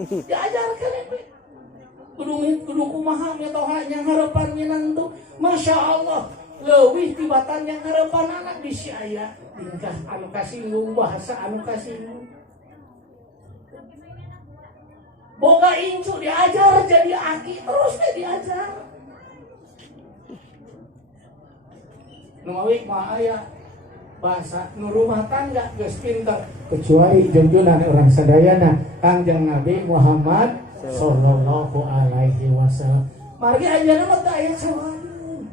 Diajarkan itu. Kudu kumaha metoha yang harapan minantu. Masya Allah. Leuwih tibatan yang harapan anak bisi aya. Tingkah anu kasinggung, bahasa anu kasinggung. Boga incu diajar jadi aki terus diajar. Nuwik mah aya bahasa nu rumah tangga geus pinter kecuali junjunan orang sadayana Kangjeng Nabi Muhammad sallallahu alaihi wasallam. Margi anjeunna mah teu aya sawadeun.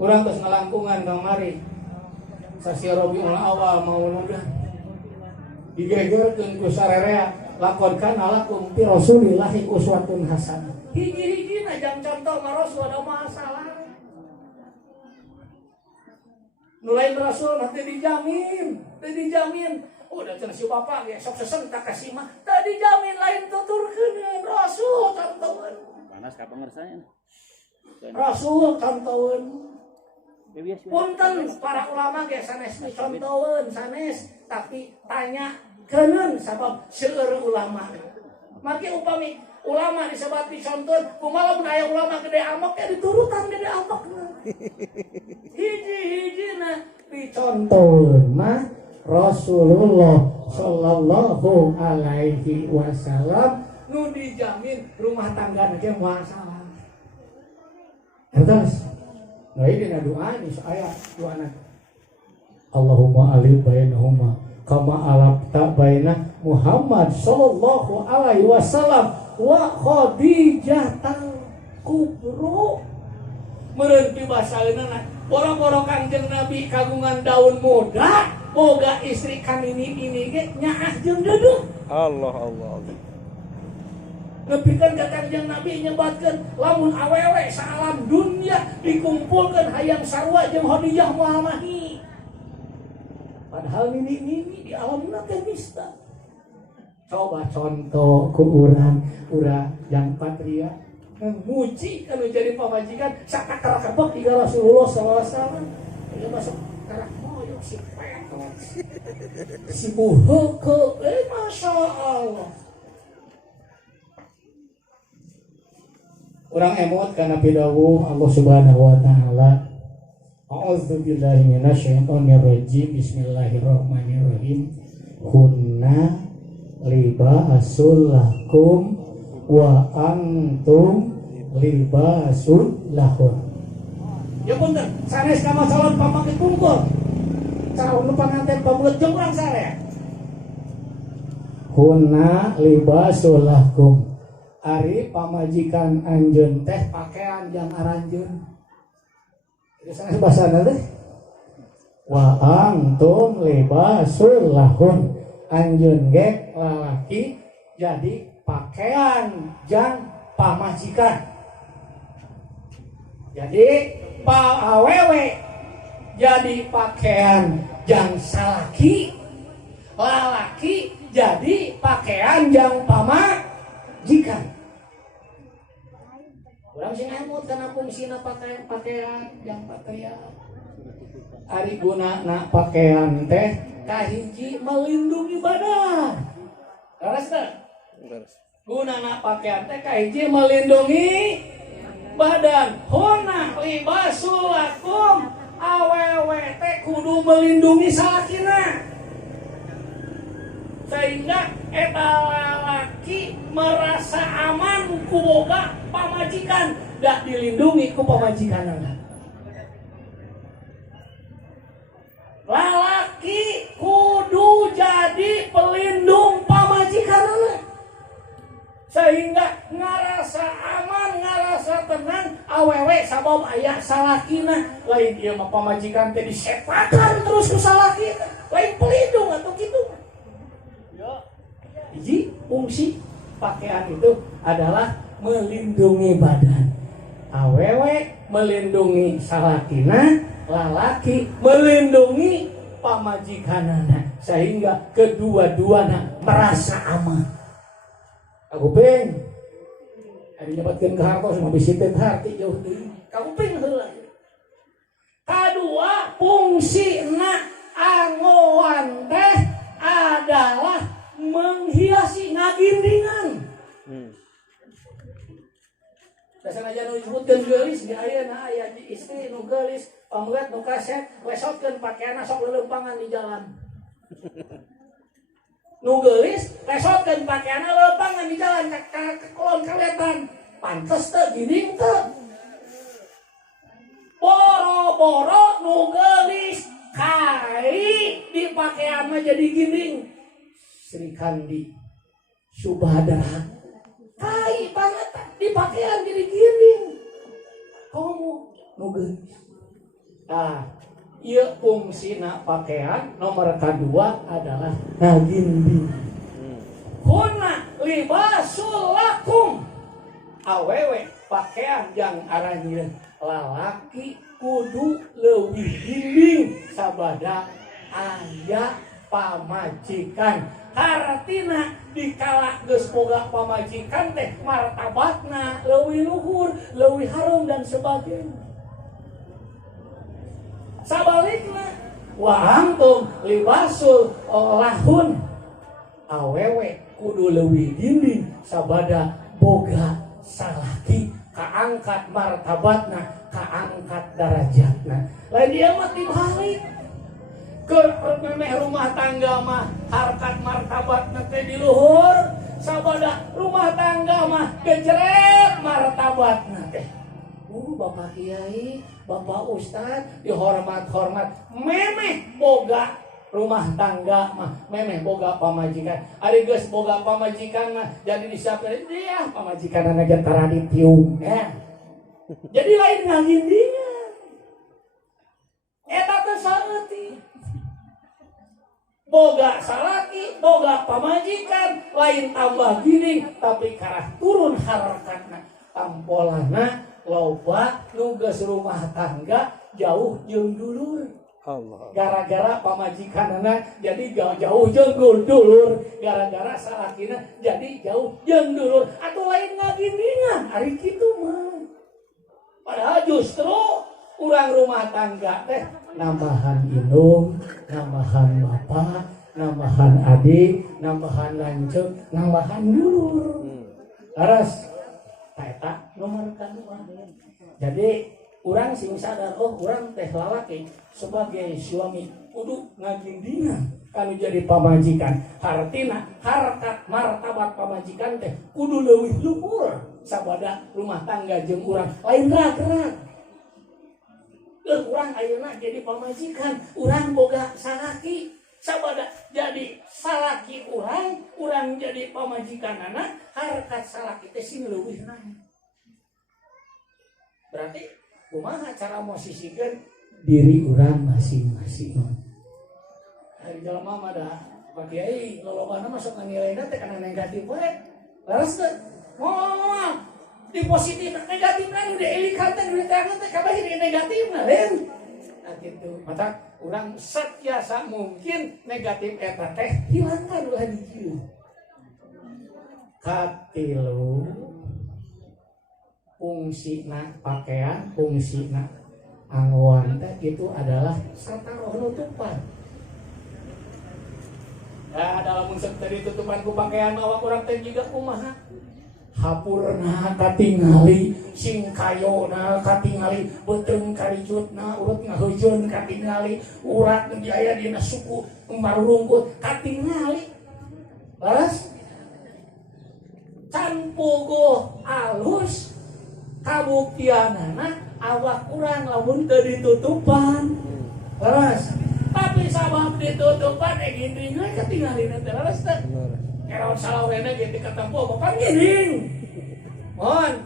Urang tos ngalangkungan kamari. Sasi Rabiul Awal mauludan. Digegerkeun ku sarerea lakon kana lakum fi Rasulillahi uswatun hasanah. Hiji-hijina jang contoh ma Rasul ada masalah. Nulain Rasul nanti dijamin. Udah cenah si bapak ge sok sesen tak kasih mah. Teu dijamin lain tuturkeun Rasul contoheun. Panas ka pangersanya. Rasul contoheun. Punten para ulama ge sanes contoheun sanes tapi tanya keun sabab seueur ulama. Maki upami ulama disebut dicontoh, kumaha mun aya ulama gede amok ya diturutan gede amok. Hiji-hijina dicontoheun mah Rasulullah sallallahu alaihi wasallam nu dijamin rumah tangga ge masalah. Terus dina doa ini aya doana Allahumma alif bainahuma kama alafta baina Muhammad sallallahu alaihi wasallam wa Khadijah kubro. Meureun pibasaeunana boro-boro Kangjeng Nabi kagungan daun muda boga istri kanini ge nyaah jeung deudeuh. Allah. Nepikeun ka Kangjeng Nabi nyebatkeun lamun awewe saalam dunya dikumpulkeun hayang sarua jeung Khadijah moal mahi. Padahal nini di alamna teh nista. Coba contoh ku urang yang patria muji anu jadi pamajikan sakakara kebek tiga Rasulullah sallallahu alaihi wasallam. Ieu masuk karak moyok si petot. Si buheukeun masyaallah. Urang emot kana pidawuh Allah Subhanahu wa taala. A'udzubillahi minasyaitonir rajim. Bismillahirrahmanirrahim. Hunna libasul lakum wa antum libasul lahun. Ya punten, sanes ka masalah pamangkin pungkur. Calon panganten pamulut jeung urang sare. Hunna libasul lakum. Ari pamajikan anjeun teh pakaian jang aranjeun. Itu sanes basana teh. Wa antum libasul lahun. Anjeun ge lalaki jadi pakaian jang pamajikan. Jadi awewe jadi pakaian jang salaki, lalaki jadi pakaian jang pamajikan. Urang sing emut kana fungsina pakaian jang pakaian. Ari gunana pakaian teh kahiji melindungi badan. Leres teh? Gunana pakaian teh kahiji melindungi badan. Huna libasul lakum, awewe teh kudu melindungi salakina. Sehingga eta lalaki merasa aman ku boga pamajikan, dak dilindungi ku pamajikanana. Lalaki kudu jadi pelindung pamajikanana. Sehingga ngarasa aman, ngarasa tenang, awewe sabab aya salakina. Lain ieu mah pamajikan teh disepakan terus ku salakina. Lain pelindung atuh kitu. Jadi fungsi pakaian itu adalah melindungi badan. Awewe melindungi salakina, lalaki melindungi pamajikanana, sehingga kedua-duana merasa aman. Aku ping ari nyebatkeun ka hartos mah bisiteun harti jauh deui. Kamu ping heula. Kadua fungsina angoan teh adalah menghiasi ngagi ngagindingan. Dasar aja nu disebutkeun geulis di ayeuna aya istri nu geulis, pameugat nu kaset, lesotkeun pakaianna sok leuleumpangan di jalan. Nu geulis lesotkeun pakaianna leuleumpangan di jalan ka kolon kaletan. Pantes teu ginding teu. Boro-boro nu geulis kai di pakaian mah jadi ginding. Sri Kandi Subhadra kai banget di pakaian jadi ginding. Kamu nu geulis. Ieu fungsina pakaian nomor kedua adalah ngaginding. Kuna libasul lakum. Awewe pakaian yang aranjeun lalaki kudu leuwih ginding sabada aya pamajikan. Hartina dikala geus boga pamajikan teh martabatna leuwih luhur, leuwih harum dan sebagainya. Sabalikna wa antum libasul lahun. Awewe kudu leuwih ginding sabada boga salaki kaangkat martabatna, kaangkat darajatna. Lain dia mah dibalik. Keur memeh rumah tangga mah harkat martabatna teh di luhur, sabada rumah tangga mah gejreng martabatna teh. Bapak Kiai, Bapak Ustad dihormat-hormat, memeh boga rumah tangga mah, memeh boga pamajikan. Ari geus boga pamajikan mah jadi disapkeun dia pamajikan aja taraditium ya. Jadi lain ngagindingan. Eta teh saeutik. Boga salaki, boga pamajikan, lain tambah ginding tapi karah turun harakatna. Tampolana loba nu geus rumah tangga jauh jeung dulur. Allah. Gara-gara pamajikanana jadi jauh jeung dulur, gara-gara salakina jadi jauh jeung dulur. Atuh lain ngagindingan ari kitu mah. Padahal justru urang rumah tangga teh nambahan indung, nambahan bapak, nambahan adik, nambahan lanceuk, nambahan dulur. Laras eta nomor kedua. Jadi urang sing sadar, urang teh lalaki sebagai suami kudu ngagindingan kanu jadi pamajikan. Hartina harkat martabat pamajikan teh kudu leuwih luhur sabada rumah tangga jeung urang lain rag-rag. Urang ayeuna jadi pamajikan, urang boga salaki sabada jadi salaki urang jadi pamajikanana, harkat salaki teh sing leuwih naik. Berarti kumaha cara mosisikeun diri urang masing-masing. Ari jelema mah da Pak Kiai lolobana masuk nilainya teh kana negatif we. Laras teh moal di positif negatifna nu dielikan teh nu diterangkeun teh kabeh di negatifna lain. Nah kitu. Mata urang sakiasa mungkin negatif eta teh hilangkan ulah dijieun. Katilu fungsina pakaian, fungsina angguan teh itu adalah sataroh nutupan. Ya dalam unsur tadi tutupan ku pakaian awak urang teh juga kumaha? Hapurna katingali, singkayona katingali, beuteung karijutna urut ngaheujeun katingali, urat nu aya dina suku marungkut katingali. Balas can puguh alus kabuktianana awak urang lamun teu ditutupan. Terus tapi sabab ditutupan ginding we katingalina teh leres teh. Keraon salawena ge teh katempo bapak ginding. Mohon.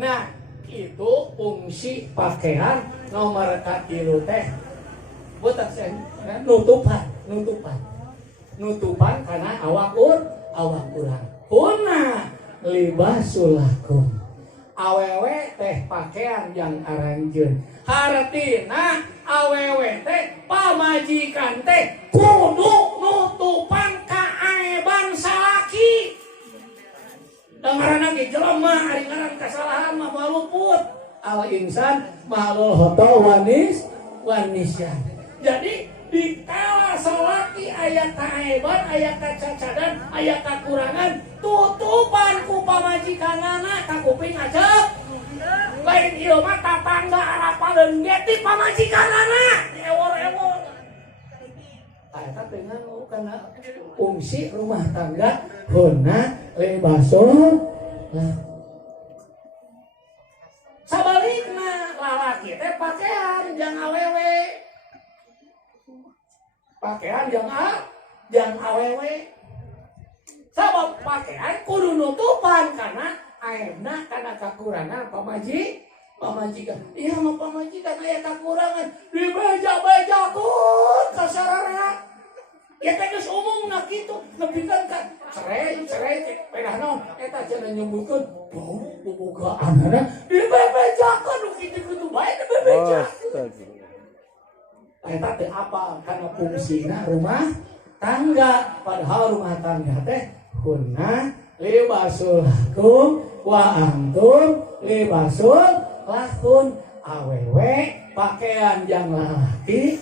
Nah, itu fungsi pakaian nomor katilu teh. Botak sen nutupan. Nutupan karena awak urang. Punna libasul lakum. Awewe teh pakaian yang aranjeun. Hartina awewe teh pamajikan teh kudu nutupan kaaiban salaki. Dengaran ge jelema ari ngaran kasalahan mah maluput. Al insan malul hoto wanisyan. Jadi dikala salaki aya kaaiban, aya kacacadan, aya kakurangan, tuh pamajikanana ka kuping acep. Lain ieu mah tatangga arapaleun ge ti pamajikanana ewor-ewor. Eta dengan kana fungsi rumah tangga honna lebason. Sabalikna lalaki teh pakaian jang awewe. Pakaian jang awewe. Sabab pakaian kudu nutupan karena ayeuna kana kakurangan pamajikan. Iya mah pamajikan aya kakurangan dibeja-bejakeun ka sararea. Ya teh geus umumna kitu, nepikeun ka cerai teh pedah naon eta cenah nyebutkeun bau bobogaanna dibebejakeun nu kitu-kitu bae dibebejakeun. Eta teh apa kana fungsina rumah tangga, padahal rumah tangga teh kunna libasul lakum wa antum libasul lakun. Awewe pakaian yang lalaki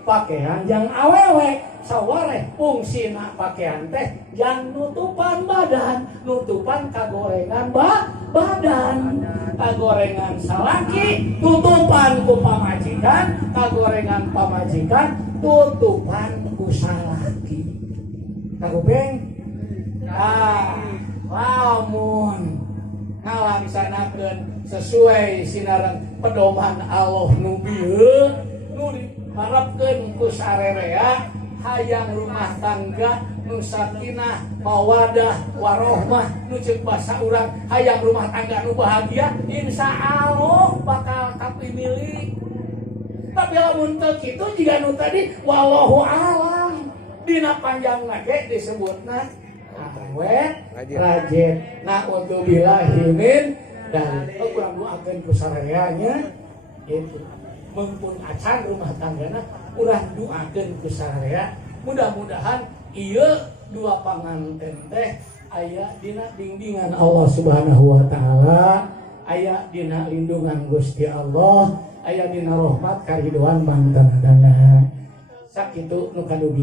pakaian yang awewe. Sawareh fungsina pakaian teh yang nutupan badan, nutupan kagorengan badan. Kagorengan salaki tutupan ku pamajikan, kagorengan pamajikan tutupan ku salaki. Kagupeng lamun ngalaksanakeun sesuai sinaran pedoman Allah nu bieu nu diharapkeun ku sarerea hayang rumah tangga nu sakinah mawadah warohmah nu ceuk basa urang hayang rumah tangga nu bahagia insyaallah bakal kapimilih. Tapi lamun teu kitu jiga nu tadi wallahu alam dina panjangna ge disebutna rajin. Nah untuk bilahimin dan kurang doakan kusareanya itu mumpun acan rumah tanggana kurang doakan kusarea. Mudah-mudahan iya dua panganten teh aya dina bimbingan Allah Subhanahu wa taala, aya dina lindungan Gusti Allah, aya dina rahmat karidoan mantanna. Sakitu nu kadugi